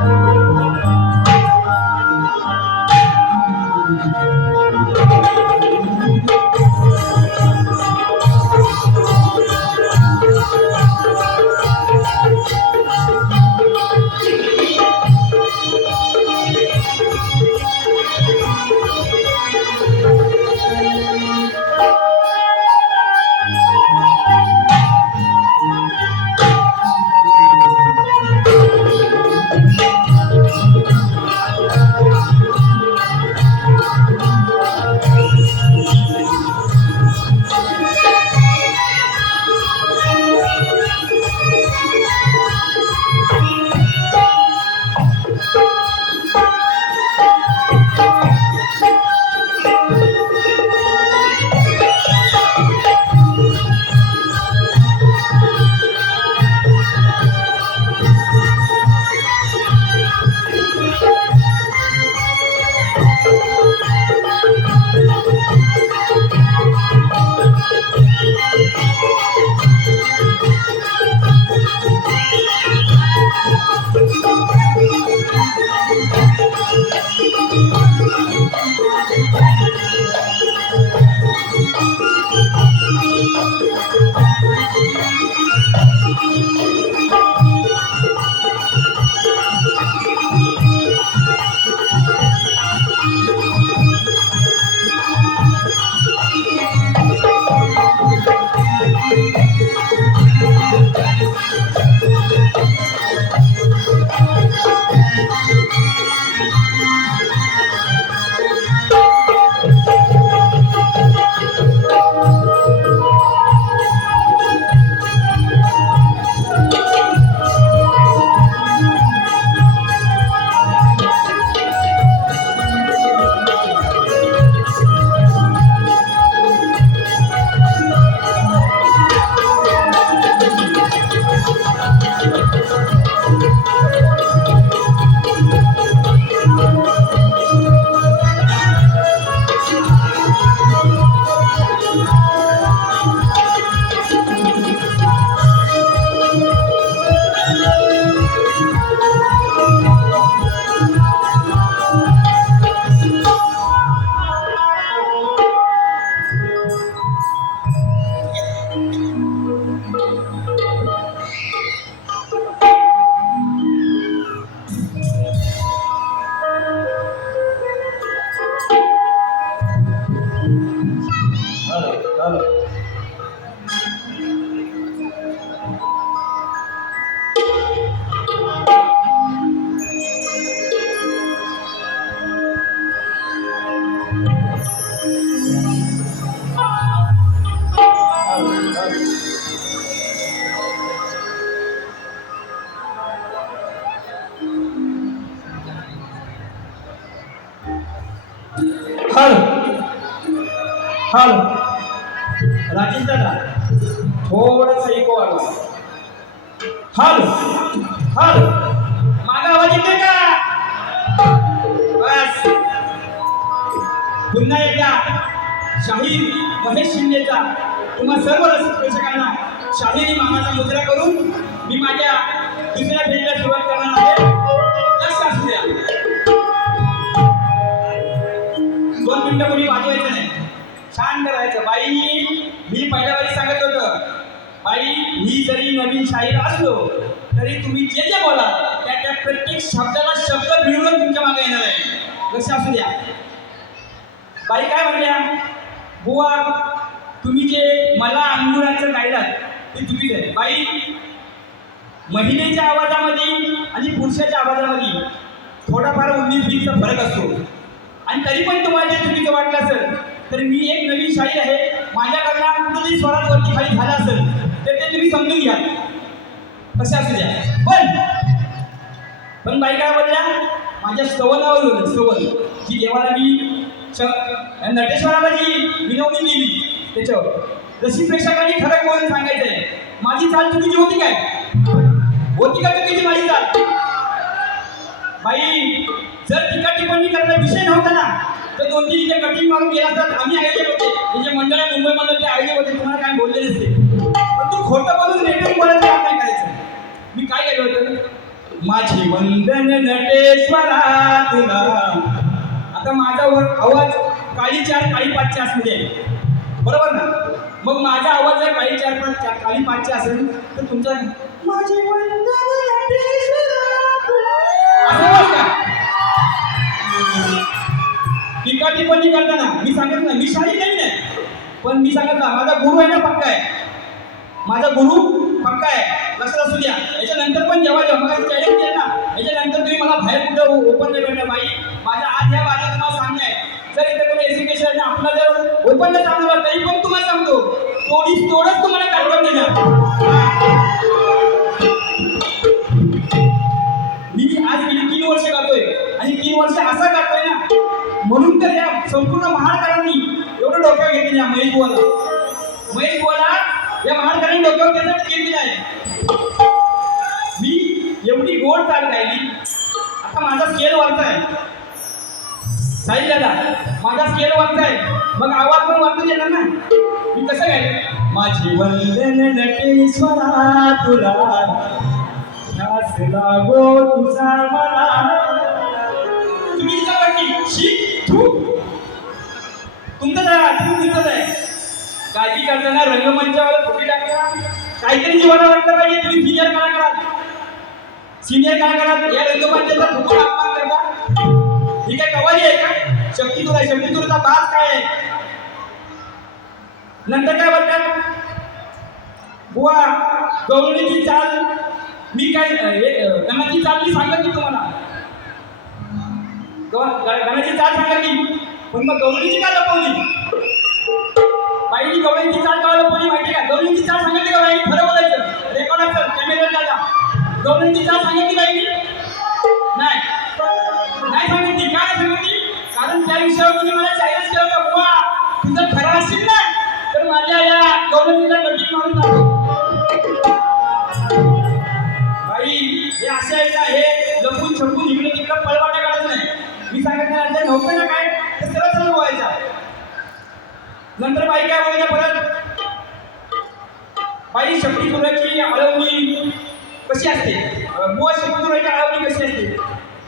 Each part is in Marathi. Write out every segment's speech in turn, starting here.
हॅलो पुन्हा एकदा शाहीर महेश शिंदेचा तुम्हा सर्व रसिक प्रेक्षकांना शाहिरी मामाचा मुद्रा करून मी माझ्या दुसऱ्या फेरीला सुरुवात करणार आहे. लक्ष असू द्या. दोन मिनिटं कोणी वाजवायचं नाही. छान करायचं. बाई मी पहिल्या वेळी सांगत होतं बाई मी जरी नवीन शाहीर असलो तरी तुम्ही जे जे बोला त्या त्या प्रत्येक शब्दाला शब्द मिळवून तुमच्या मागे येणार आहे. लक्ष असू द्या. बाई काय म्हणल्या? बुवा तुम्ही जे मला अंगुराचं गायलात ते तुम्ही आहे बाई महिलेच्या आवाजामध्ये आणि पुरुषाच्या आवाजामध्ये थोडाफार उन्नीस फरक असतो. आणि तरी पण तुम्हाला जे चुकीचं वाटलं असेल तर मी एक नवीन शाहीर आहे. माझ्याकडनं कुठेतरी स्वरात वरती खाली झाला असेल तर ते तुम्ही समजून घ्या. कसे असू द्या. पण पण बाई काय बोलल्या? माझ्या स्तवनावरून स्तवन की देवाला मी श- नटेश्वराला जी विनवणी केली. त्याच्यावर. जशी प्रेक्षकांनी खरं बोलून सांगायचंय. माझी चाल चुकीची होती काय? होती का चुकीची माझी चाल? बाई जर टीका टिप्पणी करायला विषय नव्हता ना तर दोन तीन इथे कटिंग मारून गेला तर आम्ही आयोजक होते. हे जे मंडळ आहे मुंबई मंडळ ते आयोजक होते तुम्हाला काय बोलले नसते. पण तू खोटं बोलून नेटवर्क बोलायचं काम नाही करायचं. मी काय केलं होतं? माझी वंदन नटेश्वरा तुला आता माझा आवाज काळी चार काळी पाचचे असू दे. बरोबर ना? मग माझा आवाज जर काळी चार पाच काळी पाचचे असेल तर तुमचा टीका टिप्पणी करताना. मी सांगत ना मी शाही नाही आहे पण मी सांगत ना माझा गुरु आहे ना पक्का आहे. माझा गुरु पक्का आहे. लक्षात असू द्या. याच्यानंतर पण जेव्हा जेव्हा चॅलेंज केलं ना. याच्यानंतर तुम्ही मला बाहेर कुठं ओपन नाही भेटणार बाई. माझ्या आज ह्या बाजूला आहे जर इथे तुम्ही एज्युकेशन आपला जर ओपन नाही सांगणार तरी पण तुम्हाला सांगतो. थोडी थोडंच तुम्हाला कार्यक्रम देणार. मी आज गेली तीन वर्ष करतोय आणि तीन वर्ष असा करतोय ना म्हणून तर या संपूर्ण महाराष्ट्रांनी एवढं डोक्यावर घेतलेलं आहे महेश बुवाला. महेश बुवाला या महाराष्ट्रांनी डोक्यावर घेण्यासाठी घेतलेलं आहे. मी एवढी गोड चाल राहिली आता माझा स्केल वाढताय. साई दादा माझा स्केल वाढताय मग आवाज पण वाढतो येणार ना मी कसं काय? माझी वंदन नटेश्वरा तुला ध्यास लागो तुझा मला. तुम्ही शी थू. तुमचं आहे तुम्ही तुमचंच आहे काळजी करताना रंगमंचावर फुटी टाकता काहीतरी जीवाला वाटलं पाहिजे तुम्ही सिनियर कलाकारात सिनियर कलाकारात या रंगमंचाचा फुकून अपमान करता. काय कवाली आहे का? शक्ती आहे शक्ती भास काय आहे? नंतर काय म्हणतात बुवा गौरीची चाल मी काय गणाची चाल मी सांगत की तुम्हाला गणाची चाल सांगा पण मग गवळणीची का लपवली? बाईनी गवळीची चाल का लपवली माहिती का? गौरीची चाल सांगितली का बाई? खरं बोलायचं रेकॉर्ड असतं कॅमेरा दादा गौरीची चाल सांगितली बाईनी? नाही. काय नाही कारण त्या विषयावर तुम्ही मला चॅलेंज केलं का बुवा तुझं खरं असेल ना तर माझ्या या गौरीला कटिंग मारून टाकू बाई हे असं आहे का? हे जपून छपून इकडे तिकडे पळवाटा काढत नाही. मी सांगितलं जर नव्हतं ना काय? तर सरळ सरळ व्हायचा. नंतर बाई काय बोलायच्या परत? बाई शक्ती पुराची आळवणी कशी असते? बुवा शक्ती पुराची आळवणी कशी असते?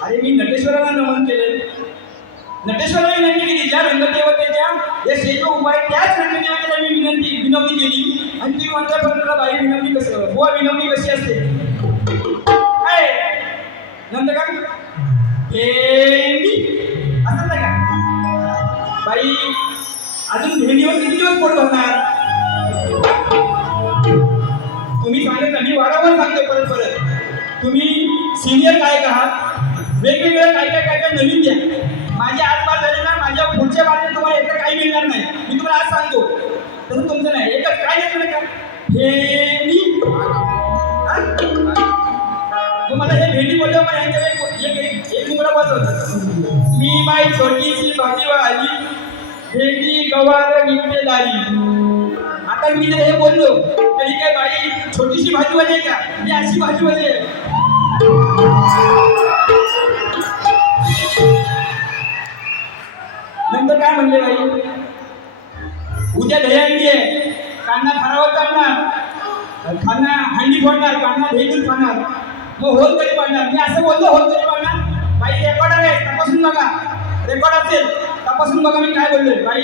अरे मी नटेश्वराला नमन केले नटेश्वराला विनंती केली ज्या रंगदेवतेच्या. या शेतो उभा आहे त्याच रंगदेवतेला मी विनंती विनवणी केली. आणि ती म्हणता परत बाई विनवणी कसं बुवा विनवणी कशी असते? काय? नंतर का भेंडी असं नाही का? बाई अजून भेंडीवर किती दिवस पोट भरणार? तुम्ही सांगत मी वारंवार सांगतो परत परत. तुम्ही सिनियर गायक आहात. वेगवेगळ्या काय काय काय काय नवीन द्या माझी आसपास झाली ना माझ्या पुढच्या बाजूला तुम्हाला एकदा काही मिळणार नाही. मी तुम्हाला आज सांगतो. तसं तुमचं नाही एकच काय देतं का हे मी तुम्हाला मला हे भेटी बोलतो मला यांच्या एक एक एक बसवत मी माय छोटीशी भाजीवाली भेंडी गवार विकतेदारी. आता मी जर हे बोललो तरी काय बाई छोटीशी भाजीवाली आहे का? मी अशी भाजीवाली आहे. नंतर काय म्हणले बाई? उद्या दहीहंडी आहे. कांदा खरावर चालणार. खाना हांडी फोडणार कांदा भेटून खाणार. मग होल तरी पाडणार? मी असं बोललो होल तरी पाडणार? बाई रेकॉर्ड आहे तपासून बघा. रेकॉर्ड असेल तपासून बघा मी काय बोललोय. बाई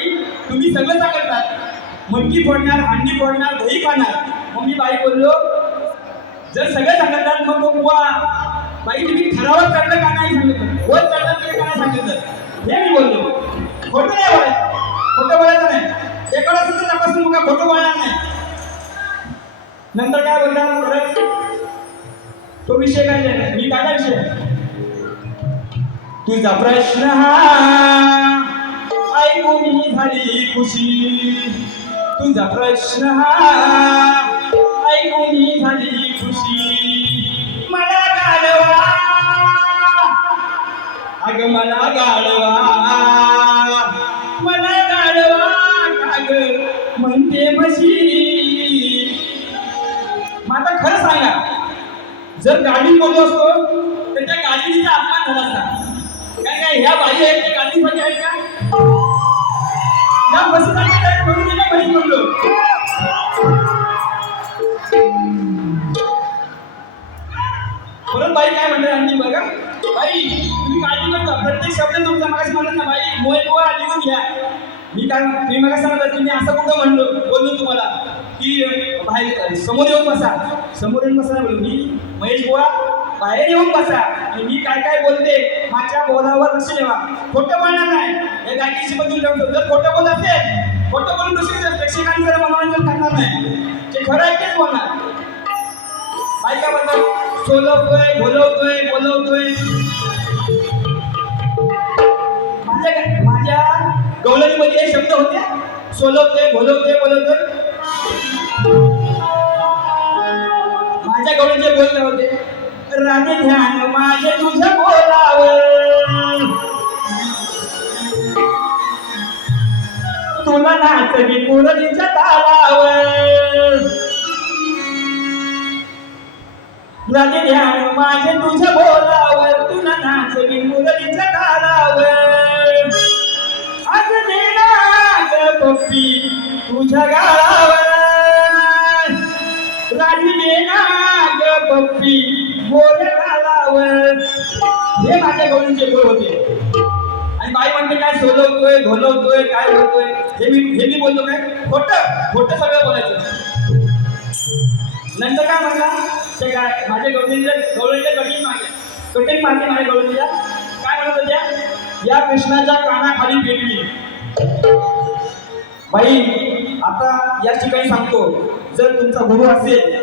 तुम्ही सगळं सांगतात मटकी फोडणार हांडी फोडणार दही खाणार. मग मी बाई बोललो जर सगळं सांगतात मग तो बुवा बाई तुम्ही ठरावत चाललं का नाही सांगितलं? होत चाललं तरी काय सांगितलं? नंतर काय बोलणार परत तो विषय काय नाही. मी काय विषय? तुझा प्रश्न हा ऐकून ही झाली खुशी. तुझा प्रश्न हा ऐकून मी झाली खुशी. मला गाडवा अग मला गाडवा जर गाडी बोललो असतो तर त्या गाडीचा अपमान झाला असता काय काय ह्या बाई आहेत त्या गाडीसाठी आहेत का? या बसताना काय म्हणून मी काय म्हैस म्हणलो. परत बाई काय म्हणते आणखी बघा? बाई तुम्ही काळजी करता प्रत्येक शब्द तुमचा माझ म्हणत ना बाई मोबाईल वर आली घ्या. मी काय मी मला मग की तुम्ही असं कुठं म्हणलो बोललो तुम्हाला की बाहेर समोर येऊन बसा. समोर येऊन बसा नाही मी महेश बुवा बाहेर येऊन बसा. आणि मी काय काय बोलते माझ्या बोलावर लक्ष ठेवा. खोटं बोलणार नाही. हे गाठीशी बदलून ठेवतो. जर खोटं बोलत असेल खोटं बोलून दुसरी प्रेक्षकांचं मनोरंजन करणार नाही जे खरं आहे तेच बोलणार. बायका म्हणतात सोलवतोय बोलवतोय बोलवतोय. माझ्या माझ्या गवळणीमध्ये हे शब्द होते. सोलवते बोलवतोय बोलवते माझ्या गवळणीचे बोलले होते? राधे ध्यान माझे तुझं बोलावं. तुला नाचवी मुरलीच्या तालावर. राजे ध्यान माझे तुझ्या बोलावर तुला नाचवी मुरलीच्या नेला तुझ्या गावावर. राजी नेला पप्पी मोऱ्या गालावर हे माझ्या गवळीचे बोल होते. आणि बाई म्हणते काय सोलवतोय घोलवतोय काय होतोय? हे मी हे मी बोललो काय? खोट खोट सगळं बोलायचं. नंतर काय म्हणला? ते काय माझ्या गवळीच्या गवळीच्या कठीण मागे कठीण मागे माझ्या गवळीच्या काय म्हणत होत्या? या कृष्णाच्या कानाखाली पेटली. बाई आता या ठिकाणी सांगतो. जर तुमचा गुरु असेल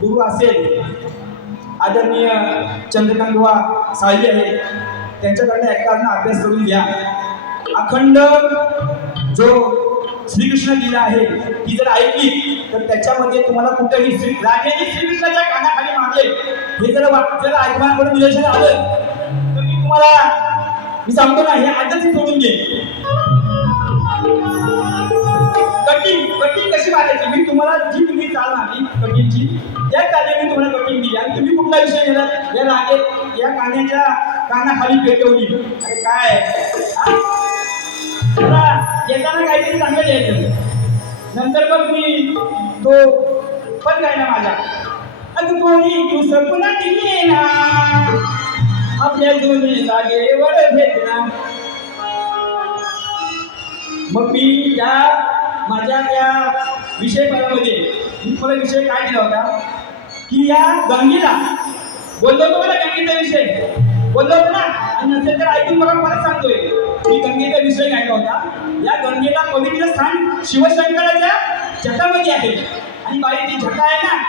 गुरु असेल आदरणीय चंद्रकांत बुवा साळवी आहे त्यांच्याकडनं एकानं अभ्यास करून घ्या. अखंड जो श्रीकृष्ण लीला आहे ती जर ऐकली तर त्याच्यामध्ये तुम्हाला कुठेही श्री राजेने श्रीकृष्णाच्या कानाखाली मारले. हे जर वाटलं जर आजमानकडून निदर्शन आलं तर मी तुम्हाला मी सांगतो ना हे आजच सोडून घे कशी मारायची मी तुम्हाला जी तुम्ही चाल मारली कटिंगची त्या चाली मी तुम्हाला कटिंग दिली. आणि तुम्ही कुठला विषय गेला या रागेत या कान्याच्या कानाखाली पेटवली. अरे काय? येताना काहीतरी चांगलं द्यायचं नंतर मग मी तो पण काय ना माझा. अग कोणी तू सपनात ना? आपल्या दोन्ही जागेवर भेटना मग मी त्या माझ्या त्या विषय पदामध्ये. मी तुम्हाला विषय काय दिला होता? की या गंगेला. बोललो होतो मला गंगेचा विषय. बोललो होतो ना. आणि नसेल तर ऐकून मला मला सांगतोय. मी गंगेचा विषय घ्यायला होता. या गंगेला पवित्र स्थान शिवशंकराच्या जटामध्ये आहे. आणि बाई ती जटा आहे ना.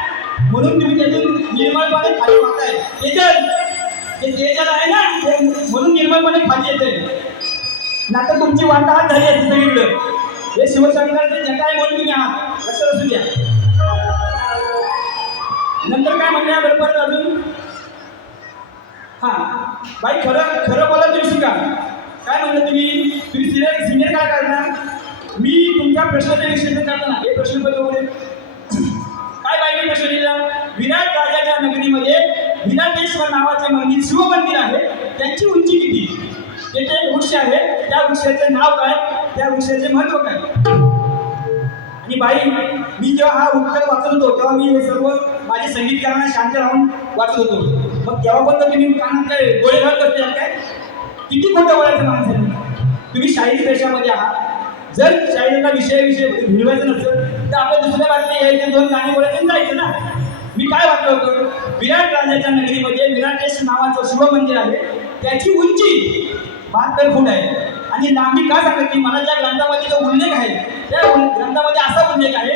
म्हणून तुम्ही त्यातून निर्मळपणे खाली वाहताय. तेजल ते तेजल आहे ना ते म्हणून निर्मळपणे खाली येते ना तर तुमची वाटाघाट झाली असते सगळीकडे हे शिवशंकराचे जटा आहे म्हणून तुम्ही आहात लक्षात असू द्या. नंतर काय म्हणल्या बरोबर अजून? हा बाई खरं खरं बोला तुम्ही शिका काय म्हणलं तुम्ही? तुम्ही सिनियर सिनियर काय करणार? मी तुमच्या प्रश्नाचे निश्चित करताना हे प्रश्न बरोबर काय बाई प्रश्न दिला विराट राजाच्या नगरीमध्ये विराटेश्वर नावाचे मंदिर शिवमंदिर आहे. त्यांची उंची किती? तेथे एक वृक्ष आहे. त्या वृक्षाचे नाव काय? त्या विषयाचे महत्त्व काय? आणि बाई मी जेव्हा हा उत्तर वाचत होतो तेव्हा मी हे सर्व माझे संगीतकारांना शांत राहून वाचत होतो. मग तेव्हा पण तुम्ही कानात काय गोळे घालत असतील काय? किती खोटं बोलायचं माणसाने? तुम्ही शाहिरी पेशामध्ये आहात. जर शाहिरीला विषय विषय मिळवायचं नसेल तर आपण दुसऱ्या बातमी यायचे दोन गाणी बोलायचे आणि जायचं ना. मी काय वाटलं होतं? विराट राजाच्या नगरीमध्ये विराटेश नावाचं शिवमंदिर आहे. त्याची उंची बहात्तर फूट आहे. आणि लांबी का सांगितली मला ज्या ग्रंथामध्ये जो उल्लेख आहे त्या ग्रंथामध्ये असा उल्लेख आहे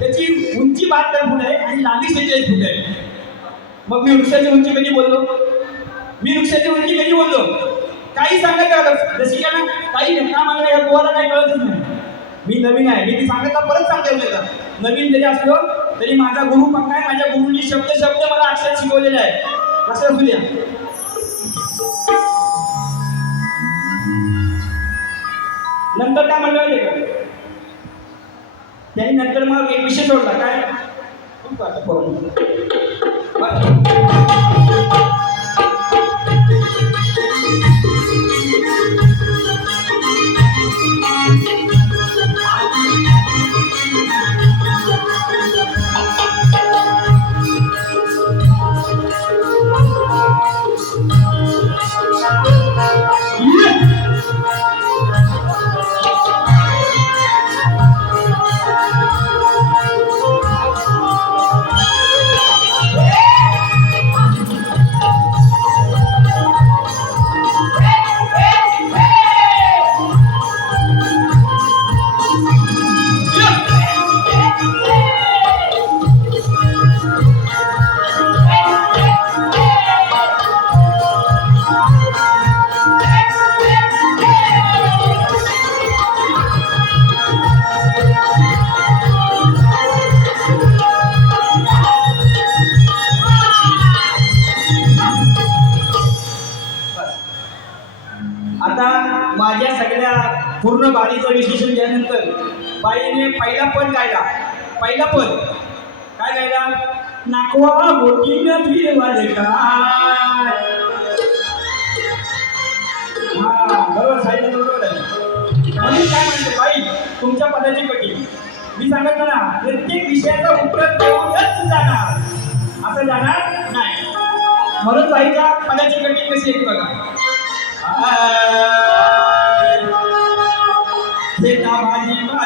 त्याची उंची बहात्तर फूट आहे आणि लांबी सेहेचाळीस फूट आहे. मग मी वृक्षाची उंची कधी बोललो? मी वृक्षाची उंची कधी बोललो? काही सांगायचं रसिकांना काही घटना मला या गोवाला काही कळतच नाही. मी नवीन आहे. मी ती सांगायला परत सांगता येतं नवीन जरी असलो तरी माझा गुरु पक्का आहे माझ्या गुरुनी शब्द शब्द मला अक्षर शिकवलेला आहे. असं असू द्या. नंतर काय म्हणलं माहितीये का? त्यांनी नंतर मग एक विषय सोडला. काय? बाईने पहिला पद गायला. पहिला पद. काय गायला? नाकवा बोटीनं फिरवाले काय? हा बरोबर साहित्य बरोबर आहे म्हणून काय म्हणते? बाई तुमच्या पदाची कटी मी सांगत ना प्रत्येक विषयाचा उत्तर देऊनच जाणार. असं जाणार नाही. म्हणून बाईच्या पदाची कटी कशी येते बघा.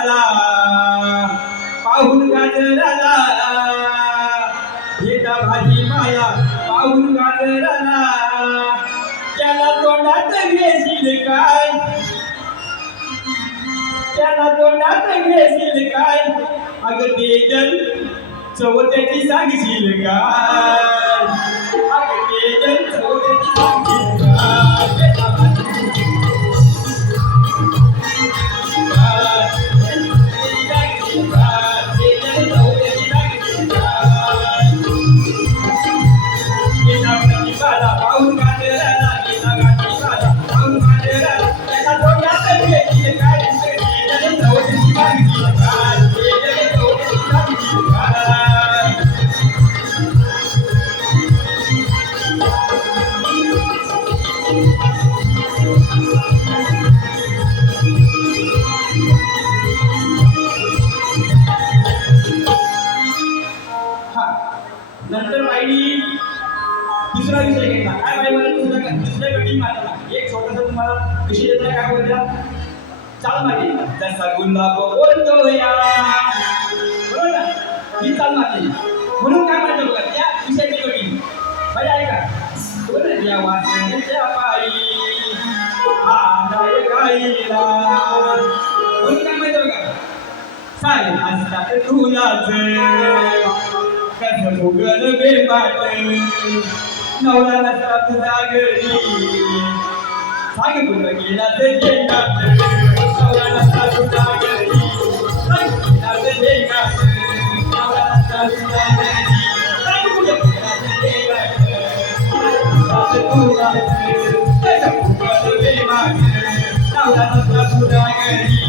भाजीपाला पाहून गाजराला भाजी माया पाहून गाजराला त्याला तोंडात घेशील काय? त्याला तोंडात घेशील काय? अगं ते जल चवत्याची सांगशील काय? अगं ते जल चाल मारली जसा गुलाब बोलतो या बरोबर ना ही चाल मारली म्हणून काय म्हणतो बघा त्या विषयाची कटिंग बाई ऐका बरोबर या वाचण्याच्या पायी आलाय गाईला म्हणून काय म्हणतो बघा सारे असतात तुलाच कसं भोगल बेबाट नवरा नसता तुझा घरी तुझा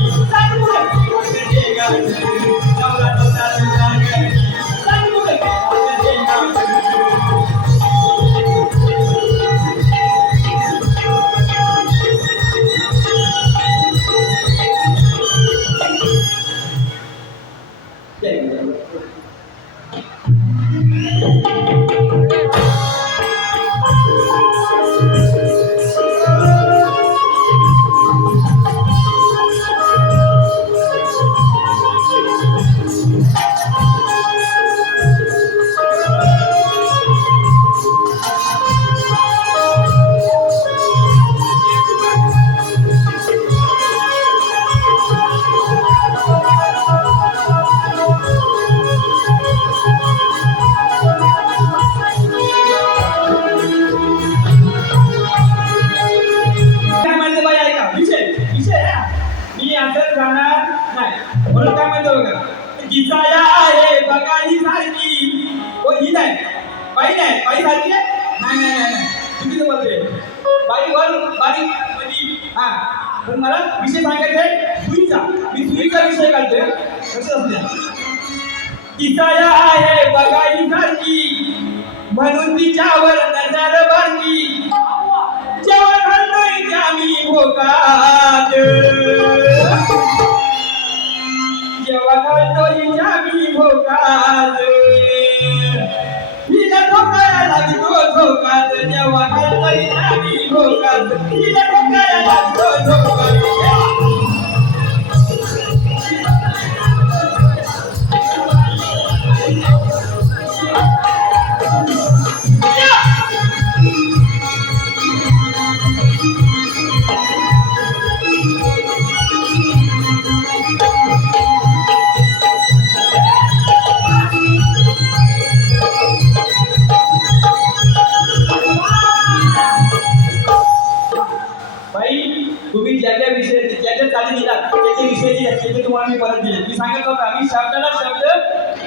तुम्हाला मी परत दिले. मी सांगत होता मी शब्दाला शब्द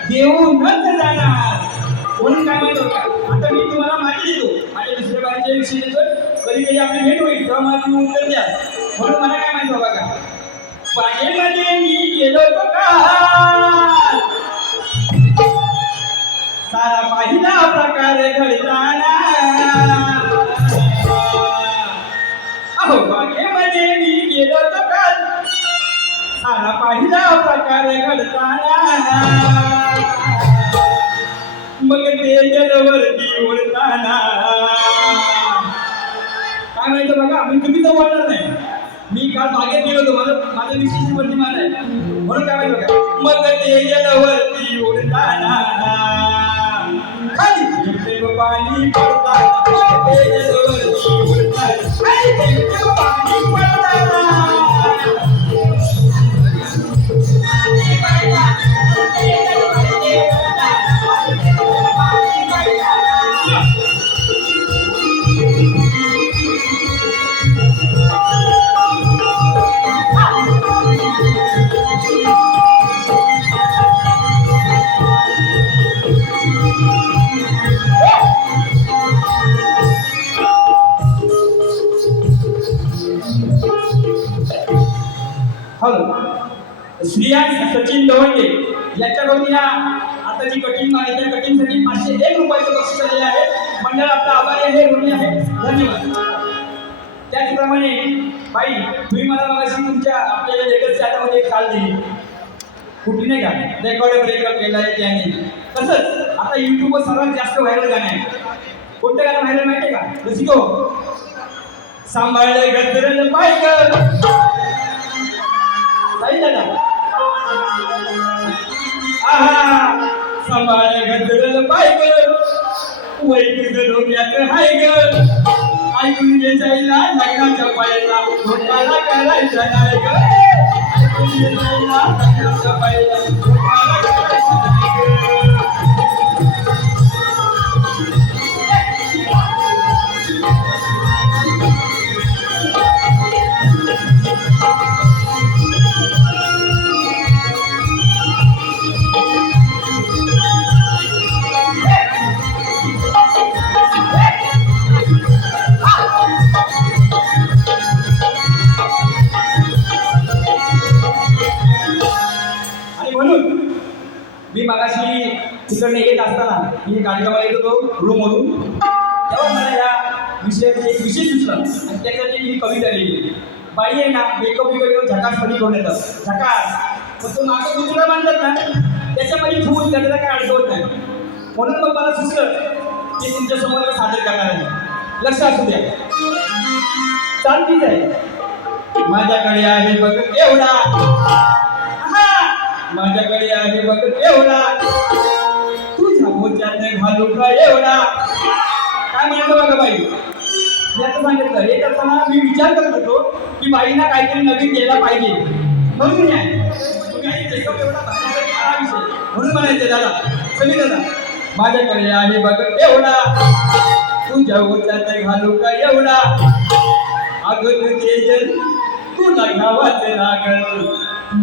देऊनच जाणार. म्हणून काय माहिती का आता मी तुम्हाला माहिती देतो. माझ्या दुसऱ्या बाईच्या विषयी देतो. कधी कधी आपली भेट होईल तेव्हा मला तुम्ही उत्तर द्या. म्हणून मला काय माहिती बघा बागेमध्ये मी गेलो तो का सारा पाहिला प्रकार घडताना. अहो आला पाहिला प्रकार घडताना. मग ते जलवरती उडताना. काय माहिती बघा मी तर बोलणार नाही. मी काल बागेत गेलो होतो माझं माझं विशेष वर्तमान आहे. म्हणून काय माहिती बघा. मग ते जलवरती उडताना. खाली पाणी पडताना ते जलवरती उडताना. पाणी पडताना. तुम्ही मला मगाशी तुमच्या आपल्या लेखक हातामध्ये एक काल दिली. कुठली नाही का? रेकॉर्ड ब्रेकअप केला आहे त्याने. तसंच आता युट्यूबवर सर्वात जास्त व्हायरल गाणं आहे. कोणतं गाणं व्हायरल माहिती आहे का रसिको सांभाळले गजरल पाहिजे नाही ना? आहा! सांभाळ गजरल पाय ग डोक्यात हाय ग ऐकून घे जायला लग्नाच्या नाही ग ऐकून घे जायला. लग्नाच्या तिकडनं येत असताना. मी कार्यक्रमाला येत होतो रूममधून. तेव्हा मला या विषयाचे एक विषय सुचला आणि त्याच्यासाठी मी कविता लिहिली. बाई आहे ना मेकअप बिकअप घेऊन झकासपणी घेऊन येतात झकास. मग तो मागं दुसरा बांधतात ना त्याच्यामध्ये फूल त्याला काय अडकवत नाही. म्हणून मग मला सुचलं की तुमच्यासमोर सादर करणार आहे. लक्ष असू द्या. चालतीच आहे. माझ्याकडे आहे बघ एवढा. माझ्याकडे आहे बघ एवढा. तुझ्या मोच्यात घालू का एवढा. काय म्हणतो बघा बाई? याचं सांगितलं. हे करताना मी विचार करत होतो की बाईंना काहीतरी नवीन द्यायला पाहिजे. म्हणून मी आहे म्हणून म्हणायचे दादा समी दादा. माझ्याकडे आहे बघ एवढा. तुझ्या मोच्यात घालू का एवढा. अगं तुझे जर तुला घ्यावाच लागल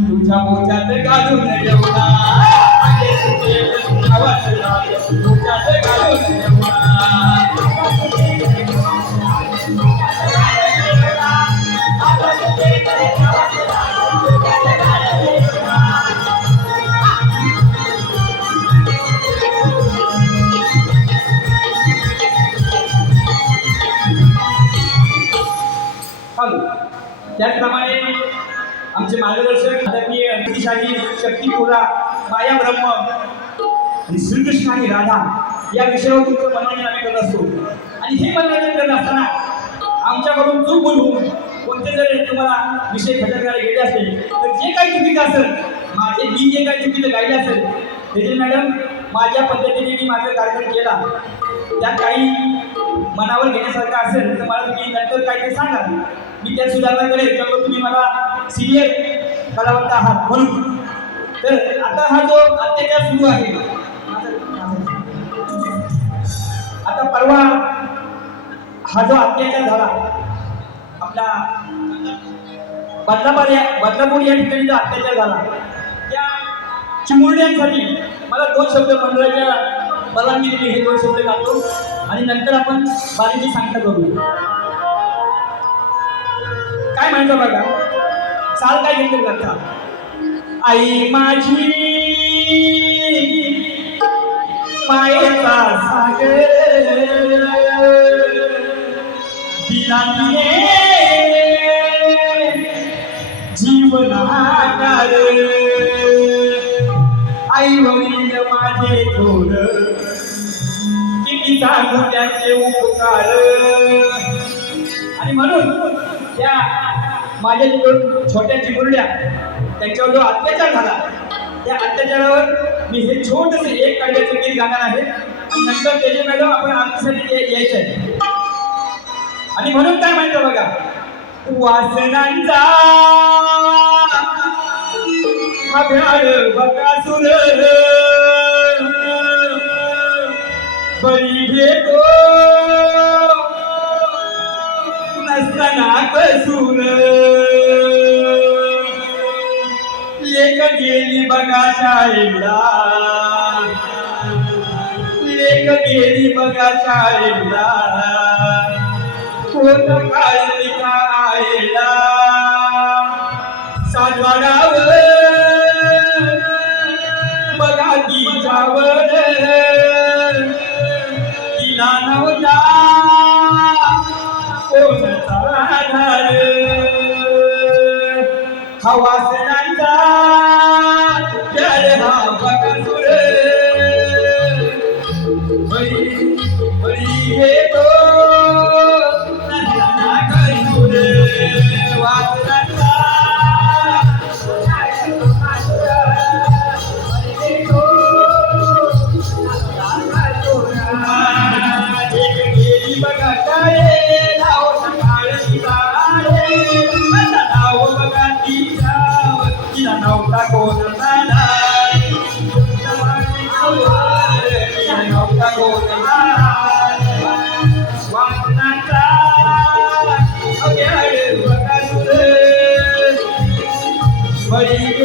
तुझ्या मोच्यात घालून एवढा. हॅलो. त्याचप्रमाणे आमचे मार्गदर्शक आदरणीय निशाही शक्तीपुरा माया ब्रह्म आणि श्रीकृष्ण आणि राधा या विषयावर तुमचं मनोरंजन आम्ही करत असतो. आणि हे मनोरंजन करत असताना आमच्याकडून चूक बोलून कोणते जर तुम्हाला विषय खटकणारे गेले असेल तर जे काही चुकीचं असेल माझे मी जे काही चुकीचं गायले असेल त्याचे मॅडम माझ्या पद्धतीने मी माझा कार्यक्रम केला त्यात काही मनावर घेण्यासारखं असेल तर मला तुम्ही नंतर काहीतरी सांगा. मी त्यात सुधारणा करेल त्यामुळे तुम्ही मला सिनियर कलावंत आहात म्हणून. तर आता हा जो अत्याचार सुरू आहे आता परवा हा जो अत्याचार झाला आपला बदलापूर या बदलापूर या ठिकाणी जो अत्याचार झाला त्या चिमुरड्यांसाठी मला दोन शब्द मंडळाच्या परवानगी दिली हे दोन शब्द घालतो आणि नंतर आपण बारीची सांगता करू काय म्हणतो बघा? चाल काय घेतलं करता आई माझी मायेचा सागर. दिलाने जीवनाकार. आई वडील माझे थोर. किती सांगू त्यांचे उपकार. आणि म्हणून त्या माझ्या जे छोट्या चिमुरड्या त्यांच्यावर जो अत्याचार झाला त्या अत्याचारावर मी हे छोटस एक काढल्याचं गीत गाणार आहे. नंतर त्याचे मॅडम आपण आमच्यासाठी यायचे यायचं आहे आणि म्हणून काय म्हणतो बघा? वासनांचा अभ्याड बकासुर बळी घेतो. नसताना कसूर. लेख गेली बघा शाळेला लेख गेली बघा शाळेला कोण काय लिखायला साजवाडाव बघा तिच्यावर. तिला नव्हता कोणता आधार. हवासनांचा बड़ी